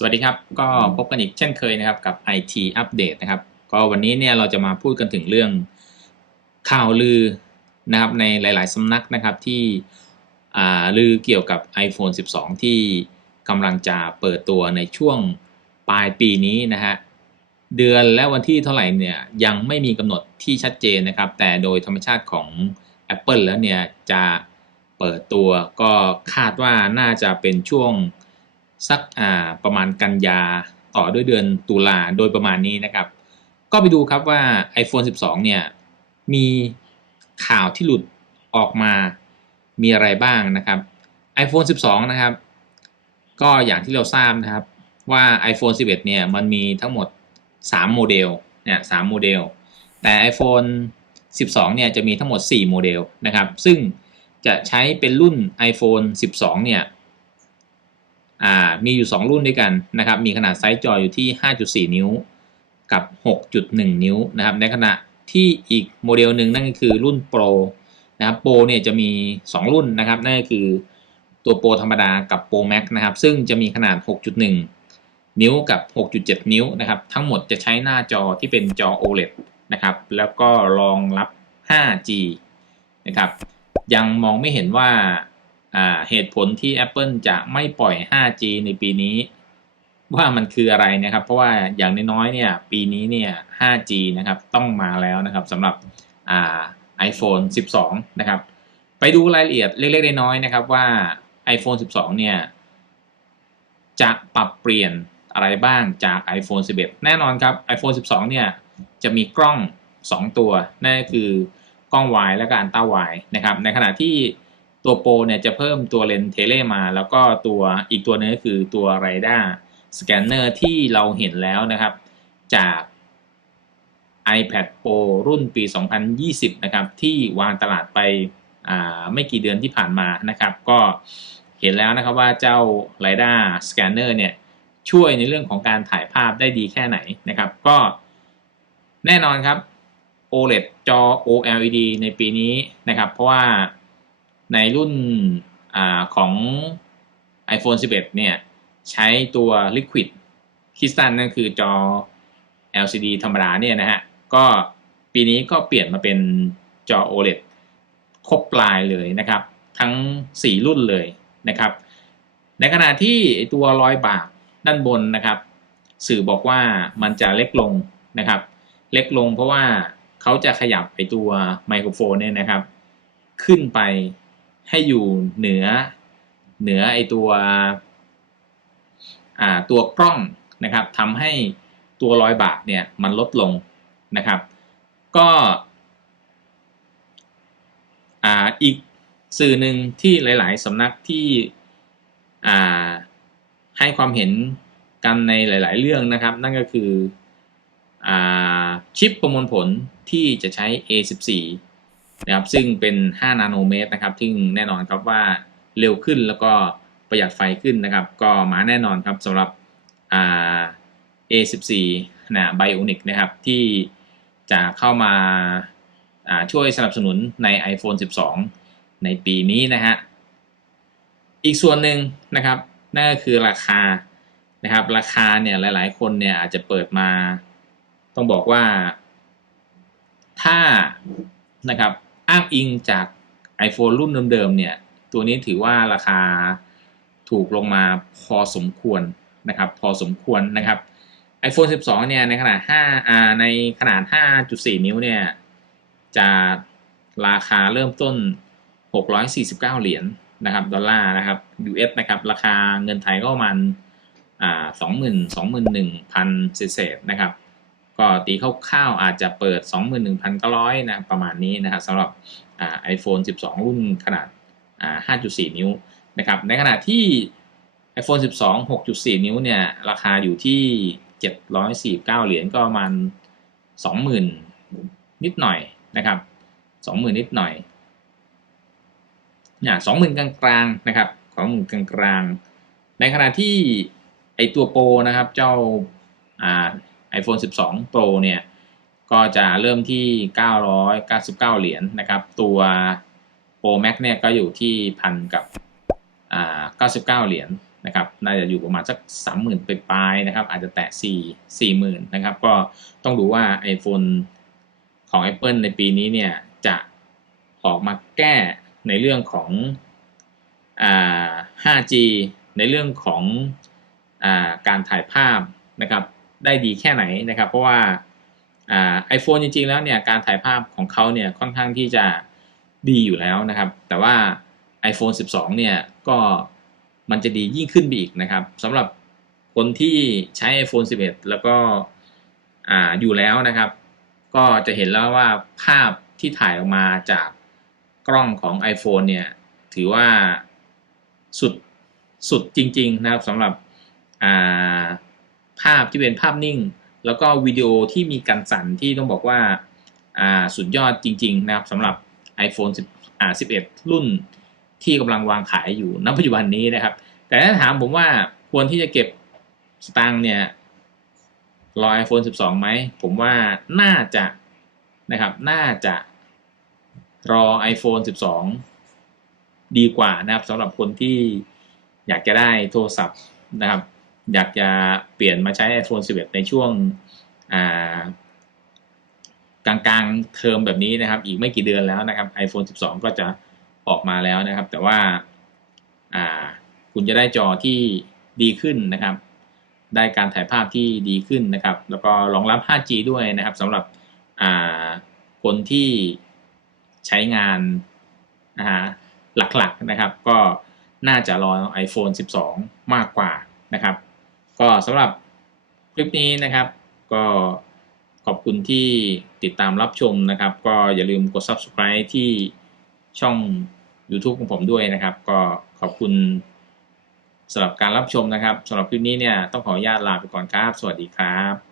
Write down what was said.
สวัสดีครับ ก็พบกันอีกเช่นเคยนะครับกับ IT Update นะครับ ก็วันนี้เนี่ยเราจะมาพูดกันถึงเรื่องข่าวลือนะครับในหลาย ๆสำนักนะครับที่อ่าลือเกี่ยวกับ iPhone 12 ที่กำลังจะเปิดตัวในช่วงปลายปีนี้นะฮะเดือนและวันที่เท่าไหร่เนี่ยยังไม่มีกำหนดที่ชัดเจนนะครับ แต่โดยธรรมชาติของ Apple แล้วเนี่ยจะเปิดตัวก็คาดว่าน่าจะเป็นช่วง สักอ่าประมาณกันยาต่อด้วยเดือนตุลาโดยประมาณนี้นะครับ ก็ไปดูครับว่า iPhone 12 เนี่ย มีข่าวที่หลุดออกมามีอะไรบ้างนะครับ iPhone 12 นะครับ ก็อย่างที่เราทราบนะครับว่า iPhone 11 เนี่ย มันมีทั้งหมด 3 โมเดลเนี่ย3โมเดล แต่ iPhone 12 เนี่ย จะมีทั้งหมด 4 โมเดลนะครับ ซึ่งจะใช้เป็นรุ่น iPhone 12 เนี่ย อ่ามีอยู่ 2 รุ่นด้วยกันนะครับ มีขนาดไซส์จออยู่ที่ 5.4 นิ้วกับ 6.1 นิ้วนะครับ ในขณะที่อีกโมเดลหนึ่งนั่นก็คือรุ่น Pro นะครับ Pro เนี่ยจะมี 2 รุ่นนะครับ นั่นก็คือตัว Pro ธรรมดากับ Pro Max นะครับ ซึ่งจะมีขนาด 6.1 นิ้วกับ 6.7 นิ้วนะครับ ทั้งหมดจะใช้หน้าจอที่เป็นจอ OLED นะครับ แล้วก็รองรับ 5G นะครับ ยังมองไม่เห็นว่า เหตุผลที่ Apple จะไม่ปล่อย 5G ในปีนี้ ว่ามันคืออะไรนะครับ เพราะว่าอย่างน้อยๆเนี่ยปีนี้เนี่ย 5G นะครับต้องมาแล้วนะครับสำหรับอ่า iPhone 12 นะครับ ไปดูรายละเอียดเล็กๆน้อยๆนะครับว่า iPhone 12 เนี่ย จะปรับเปลี่ยนอะไรบ้างจาก iPhone 11 แน่นอนครับ iPhone 12 เนี่ย จะมีกล้อง 2 ตัว นั่นก็คือกล้อง wide และการต้า wide นะครับ ในขณะที่ ตัวโปรเนี่ยจะเพิ่มตัวเลนเทเลมา แล้วก็ตัวอีกตัวนึงก็คือตัว r a d a r Scanner ที่เราเห็นแล้วนะครับ จาก iPad Pro รุ่นปี 2020 นะครับ ที่วางตลาดไปไม่กี่เดือนที่ผ่านมานะครับ ก็เห็นแล้วนะครับว่าเจ้า r a d a r Scanner เนี่ยช่วยในเรื่องของการถ่ายภาพได้ดีแค่ไหนนะครับ ก็แน่นอนครับ OLED จอ OLED ในปีนี้นะครับ เพราะว่า ในรุ่นอของ iPhone 11 เนี่ย ใช้ตัว Liquid Crystal นั่นคือจอ LCD ธรรมดาเนี่ยนะฮะ ก็ปีนี้ก็เปลี่ยนมาเป็นจอ OLED ครบปลายเลยนะครับ ทั้ง 4 รุ่นเลยนะครับ ในขณะที่ตัวรอยบากด้านบนนะครับ สื่อบอกว่ามันจะเล็กลงนะครับ เล็กลงเพราะว่าเขาจะขยับไอตัวไมโครโฟนเนี่ยนะครับ ขึ้นไป ให้อยู่เหนือเหนือไอตัวอ่าตัวกล้องนะครับทำให้ตัวรอยบากเนี่ยมันลดลงนะครับ ก็อ่าอีกสื่อหนึ่งที่หลาย ๆสำนักที่อ่าให้ความเห็นกันในหลาย ๆ เรื่องนะครับ นั่นก็คืออชิปประมวลผลที่จะใช้ A14 นะครับซึ่งเป็น 5 นาโนเมตรนะครับซึ่งแน่นอนครับว่าเร็วขึ้นแล้วก็ประหยัดไฟขึ้นนะครับ ก็มาแน่นอนครับสำหรับ A14 นะ Bionic นะครับที่จะเข้ามาช่วยสนับสนุนใน iPhone 12 ในปีนี้นะฮะ อีกส่วนหนึ่งนะครับนั่นก็คือราคานะครับ ราคาเนี่ยหลาย ๆ คนเนี่ยอาจจะเปิดมา ต้องบอกว่า ถ้านะครับ อ้างอิงจาก iPhone รุ่นเดิมๆเนี่ย ตัวนี้ถือว่าราคาถูกลงมาพอสมควรนะครับ พอสมควรนะครับ iPhone 12 เนี่ยในขนาด5อ่าในขนาด 5.4 นิ้วเนี่ย จะราคาเริ่มต้น 649 เหรียญนนะครับ ดอลลาร์นะครับ US นะครับ ราคาเงินไทยก็ประมาณอ่า20,000 21,000เศษนะครับ ก็ตีคร่าวๆอาจจะเปิด 21,900นะประมาณนี้นะครับสำหรับไอโฟน12 รุ่นขนาด 5.4 นิ้วนะครับในขณะที่ iPhone 12 6.4 นิ้วเนี่ยราคาอยู่ที่ 749 เหรียญก็ประมาณ 20,000 นิดหน่อยนะครับ20,000 นิดหน่อยเนี่ย20,000 กลางๆนะครับ20,000 กลางๆในขณะที่ไอตัวโปรนะครับเจ้า iPhone 12 Pro เนี่ยก็จะเริ่มที่ 999 เหรียญนนะครับ ตัว Pro Max เนี่ยก็อยู่ที่พันกับ99 เหรียญนนะครับ น่าจะอยู่ประมาณสักสามหมื่นปลายนะครับ อาจจะแตะสี่สี่หมื่นนะครับ ก็ต้องดูว่า iPhone ของ Apple ในปีนี้เนี่ยจะออกมาแก้ในเรื่องของอ่า 5G ในเรื่องของอการถ่ายภาพนะครับ ได้ดีแค่ไหนนะครับ เพราะว่าไอ่า iPhone จริง ๆ แล้วเนี่ยการถ่ายภาพของเขาเนี่ยค่อนข้างที่จะดีอยู่แล้วนะครับ แต่ว่า iPhone 12 เนี่ยก็มันจะดียิ่งขึ้นไปอีกนะครับสำหรับคนที่ใช้ iPhone 11 แล้วก็อ่าอยู่แล้วนะครับ ก็จะเห็นแล้วว่าภาพที่ถ่ายออกมาจากกล้องของ iPhone เนี่ยถือว่าสุดสุดจริง ๆ นะครับสำหรับอ่า ภาพที่เป็นภาพนิ่ง แล้วก็วิดีโอที่มีการสั่นที่ต้องบอกว่าสุดยอดจริง ๆ นะครับสำหรับ iPhone 10อ่า11 รุ่นที่กำลังวางขายอยู่ณปัจจุบันนี้นะครับ แต่ถ้าถามผมว่าควรที่จะเก็บสตางค์เนี่ยรอ iPhone 12 ไหม ผมว่าน่าจะนะครับ น่าจะรอ iPhone 12 ดีกว่านะครับสำหรับคนที่อยากจะได้โทรศัพท์นะครับ อยากจะเปลี่ยนมาใช้ iPhone 11 ในช่วงกลางๆเทอมแบบนี้นะครับ อีกไม่กี่เดือนแล้วนะครับ iPhone 12 ก็จะออกมาแล้วนะครับ แต่ว่าาคุณจะได้จอที่ดีขึ้นนะครับ ได้การถ่ายภาพที่ดีขึ้นนะครับ แล้วก็รองรับ 5G ด้วยนะครับสำหรับคนที่ใช้งานหลักๆนะครับ ก็น่าจะรอ iPhone 12 มากกว่านะครับ ก็สำหรับคลิปนี้นะครับ ก็ขอบคุณที่ติดตามรับชมนะครับ ก็อย่าลืมกด subscribe ที่ช่อง YouTube ของผมด้วยนะครับ ก็ขอบคุณสำหรับการรับชมนะครับสำหรับคลิปนี้เนี่ยต้องขออนุญาตลาไปก่อนครับ สวัสดีครับ